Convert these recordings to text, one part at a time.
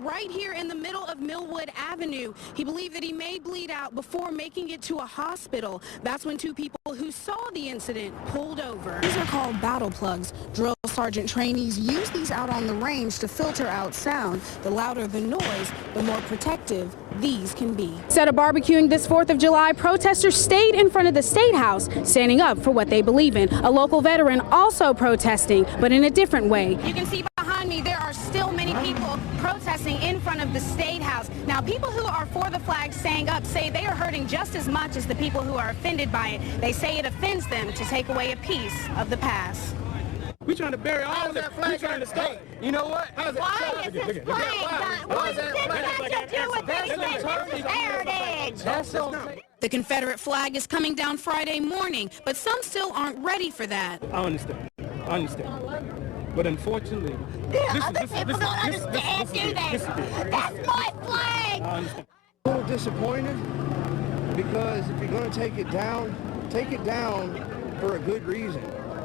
right here in the middle of Millwood Avenue. He believed that he may bleed out before making it to a hospital. That's when two people who saw the incident pulled over. These are called battle plugs. Drill sergeant trainees use these out on the range to filter out sound. The louder the noise, the more protective these can be. Instead of barbecuing this 4th of July, protesters stayed in front of the State House, standing up for what they believe in. A local veteran also protesting, but in a different way. You can see behind me there are still many people protesting in front of the State House. Now, people who are for the flag staying up say they are hurting just as much as the people who are offended by it. They say it offends them to take away a piece of the past. We're trying to bury all of that. We're trying to stop. You know what? Why is this flag? What does this have to do with anything? Heritage. The Confederate flag is coming down Friday morning, but some still aren't ready for that. I understand. But unfortunately, Other people don't understand, do they? That's my flag! I'm a little disappointed because if you're going to take it down for a good reason.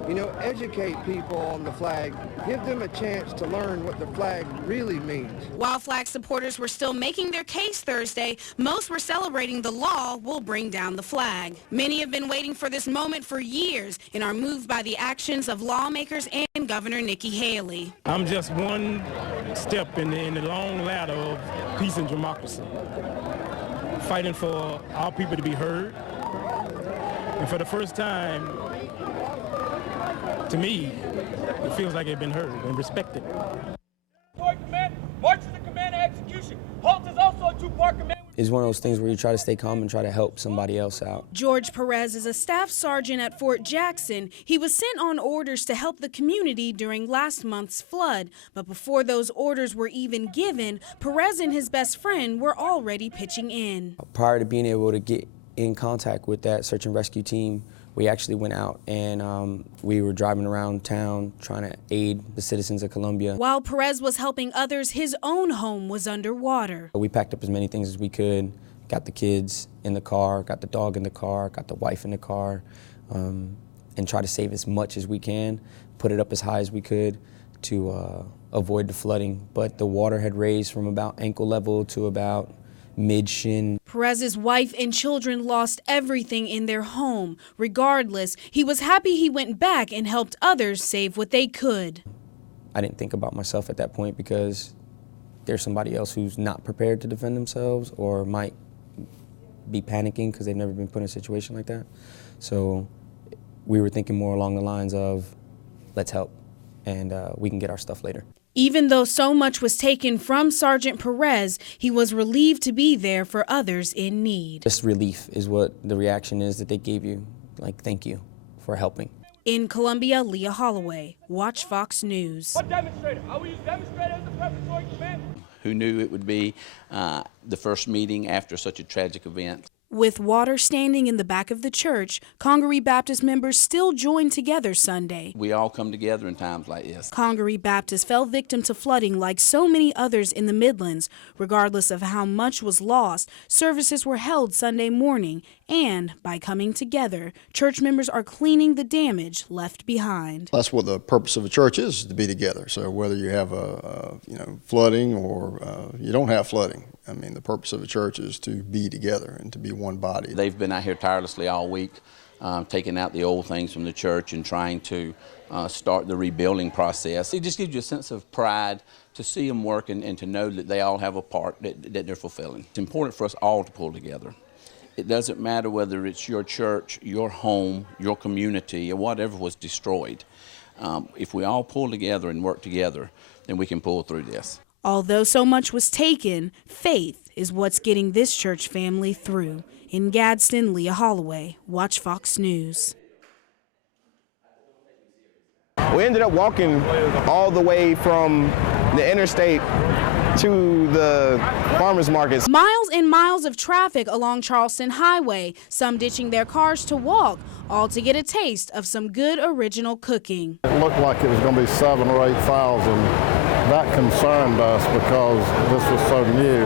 You know, educate people on the flag. Give them a chance to learn what the flag really means. While flag supporters were still making their case Thursday, most were celebrating the law will bring down the flag. Many have been waiting for this moment for years and are moved by the actions of lawmakers and Governor Nikki Haley. I'm just one step in the long ladder of peace and democracy, fighting for our people to be heard. And for the first time, to me, it feels like it's been heard and respected. March is a command of execution. Halt is also a two-part command. It's one of those things where you try to stay calm and try to help somebody else out. George Perez is a staff sergeant at Fort Jackson. He was sent on orders to help the community during last month's flood. But before those orders were even given, Perez and his best friend were already pitching in. Prior to being able to get in contact with that search and rescue team, we actually went out and we were driving around town trying to aid the citizens of Columbia. While Perez was helping others, his own home was underwater. We packed up as many things as we could, got the kids in the car, got the dog in the car, got the wife in the car, and tried to save as much as we can, put it up as high as we could to avoid the flooding. But the water had raised from about ankle level to about mid-shin. Perez's wife and children lost everything in their home. Regardless, he was happy he went back and helped others save what they could. I didn't think about myself at that point because there's somebody else who's not prepared to defend themselves or might be panicking because they've never been put in a situation like that. So we were thinking more along the lines of, let's help and we can get our stuff later. Even though so much was taken from Sergeant Perez, he was relieved to be there for others in need. Just relief is what the reaction is that they gave you, like thank you for helping. In Columbia, Leah Holloway, Watch Fox News. What demonstrator? I will use demonstrator as the preparatory command. Who knew it would be the first meeting after such a tragic event? With water standing in the back of the church, Congaree Baptist members still joined together Sunday. We all come together in times like this. Congaree Baptist fell victim to flooding like so many others in the Midlands. Regardless of how much was lost, services were held Sunday morning, and by coming together, church members are cleaning the damage left behind. That's what the purpose of a church is, to be together. So whether you have flooding or you don't have flooding, I mean, the purpose of a church is to be together and to be one body. They've been out here tirelessly all week, taking out the old things from the church and trying to start the rebuilding process. It just gives you a sense of pride to see them work and to know that they all have a part that they're fulfilling. It's important for us all to pull together. It doesn't matter whether it's your church, your home, your community, or whatever was destroyed. If we all pull together and work together, then we can pull through this. Although so much was taken, faith is what's getting this church family through. In Gadsden, Leah Holloway, Watch Fox News. We ended up walking all the way from the interstate to the farmers markets. Miles and miles of traffic along Charleston Highway, some ditching their cars to walk, all to get a taste of some good original cooking. It looked like it was going to be 7,000 or 8,000. That concerned us because this was so new.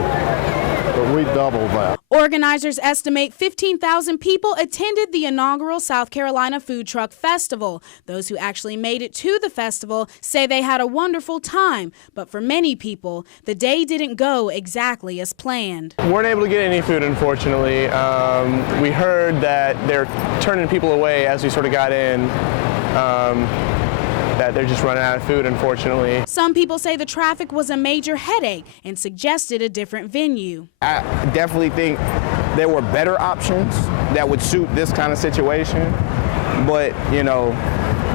but we doubled that. Organizers estimate 15,000 people attended the inaugural South Carolina Food Truck Festival. Those who actually made it to the festival say they had a wonderful time, but for many people, the day didn't go exactly as planned. We weren't able to get any food, unfortunately. We heard that they're turning people away as we sort of got in. That they're just running out of food, unfortunately. Some people say the traffic was a major headache and suggested a different venue. I definitely think there were better options that would suit this kind of situation, but you know,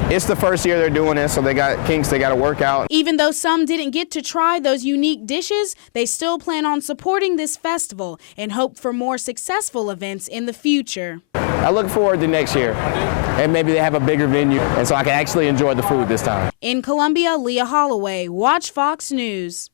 it's the first year they're doing this, so they got kinks they got to work out. Even though some didn't get to try those unique dishes, they still plan on supporting this festival and hope for more successful events in the future. I look forward to next year, and maybe they have a bigger venue, and so I can actually enjoy the food this time. In Columbia, Leah Holloway, Watch Fox News.